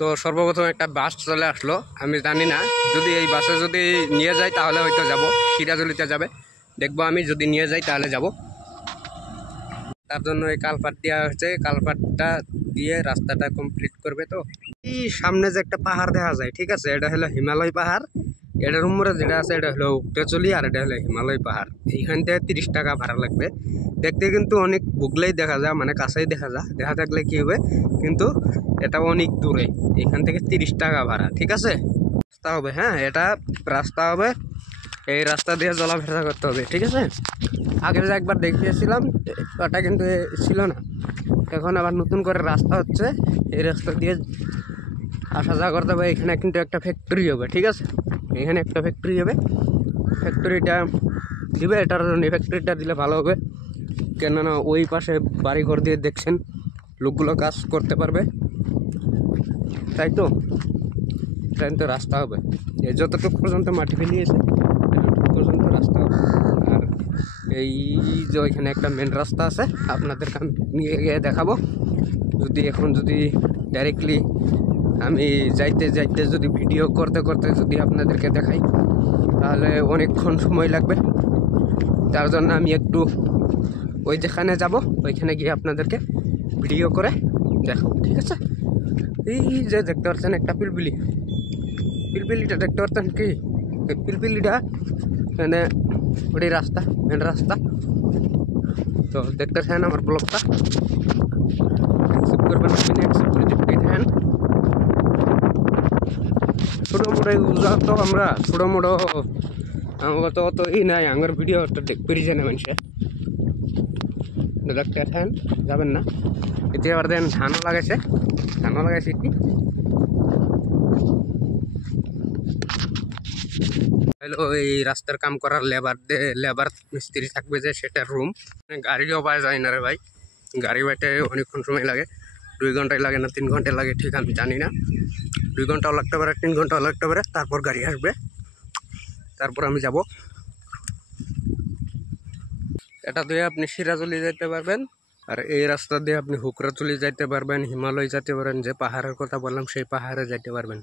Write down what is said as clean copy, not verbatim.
তো সর্বপ্রথম একটা বাস চলে আসলো, আমি জানি না যদি এই বাসে যদি নিয়ে যাই তাহলে হয়তো যাব, সিরাজুলিতে যাবে, দেখবো আমি যদি নিয়ে যাই তাহলে যাব। তার জন্য এই কালপাট দেওয়া হয়েছে, কালপাটটা দিয়ে রাস্তাটা কমপ্লিট করবে। তো এই সামনে যে একটা পাহাড় দেখা যায়, ঠিক আছে, এটা হলো হিমালয় পাহাড়। এটার উপরে যেটা আছে এটা হলো উত্তেচলি, আর এটা হলো হিমালয় পাহাড়। এইখান থেকে 30 টাকা ভাড়া লাগবে। দেখতে কিন্তু অনেক বুগলেই দেখা যায়, মানে কাছেই দেখা যায়, দেখা থাকলে কি হবে, কিন্তু এটা অনেক দূরে। এখান থেকে 30 টাকা ভাড়া, ঠিক আছে। রাস্তা হবে, হ্যাঁ এটা রাস্তা হবে, এই রাস্তা দিয়ে চলাফেরা করতে হবে, ঠিক আছে। আগে যে একবার দেখিয়েছিলাম ওটা কিন্তু ছিল না, এখন আবার নতুন করে রাস্তা হচ্ছে, এই রাস্তা দিয়ে আসা যাওয়া করতে হবে। এখানে কিন্তু একটা ফ্যাক্টরি হবে, ঠিক আছে, এখানে একটা ফ্যাক্টরি হবে, ফ্যাক্টরিটা দিবে, এটার জন্য ফ্যাক্টরিটা দিলে ভালো হবে, কেননা ওই পাশে বাড়িঘর দিয়ে দেখছেন লোকগুলো কাজ করতে পারবে, তাই তো রাস্তা হবে। এই যতটুকু পর্যন্ত মাটি ফেলিয়েছে এতটুকু পর্যন্ত রাস্তা হবে। আর এই যে ওইখানে একটা মেন রাস্তা আছে, আপনাদেরকে আমি নিয়ে গিয়ে দেখাবো। যদি ডাইরেক্টলি আমি যাইতে যদি ভিডিও করতে করতে যদি আপনাদেরকে দেখাই তাহলে অনেকক্ষণ সময় লাগবে। তার জন্য আমি একটু ওই যেখানে যাব ওইখানে গিয়ে আপনাদেরকে ভিডিও করে দেখাবো, ঠিক আছে। এই যে দেখতে পাচ্ছেন একটা পিলপিলিটা দেখতে পাচ্ছেন কি, পিলপিলিটা মানে ওটাই রাস্তা, মেন রাস্তা। তো দেখতে থাকেন আমার ব্লগটা, অ্যাকসেপ্ট করবেন, অ্যাকসেপ্ট করে দেখতে থাকেন। ছোটো মোটো বুঝা তো আমরা ছোটো মোটো আমার তো অত নাই, আমার ভিডিও পেরে যায় না মানুষে, দেখতে থাকেন, যাবেন না। এতে আবার দেন ধানও লাগাইছে কি হলো, এই রাস্তার কাম করার লেবার মিস্ত্রি থাকবে যে, সেটার রুম। গাড়িও পাওয়া যায় না রে ভাই, গাড়ি বাইতে অনেকক্ষণ সময় লাগে, 2 ঘন্টায় লাগে না 3 ঘন্টায় লাগে, ঠিক আমি জানি না, 2 ঘন্টাও লাগতে পারে, 3 ঘন্টাও লাগতে পারে। তারপর গাড়ি আসবে, তারপর আমি যাব। এটা দিয়ে আপনি সিরাজুলি যেতে পারবেন, আর এই রাস্তা দিয়ে আপনি হুকরাচুলি যাইতে পারবেন, হিমালয় যেতে পারেন, যে পাহাড়ের কথা বললাম সেই পাহাড়ে যাইতে পারবেন।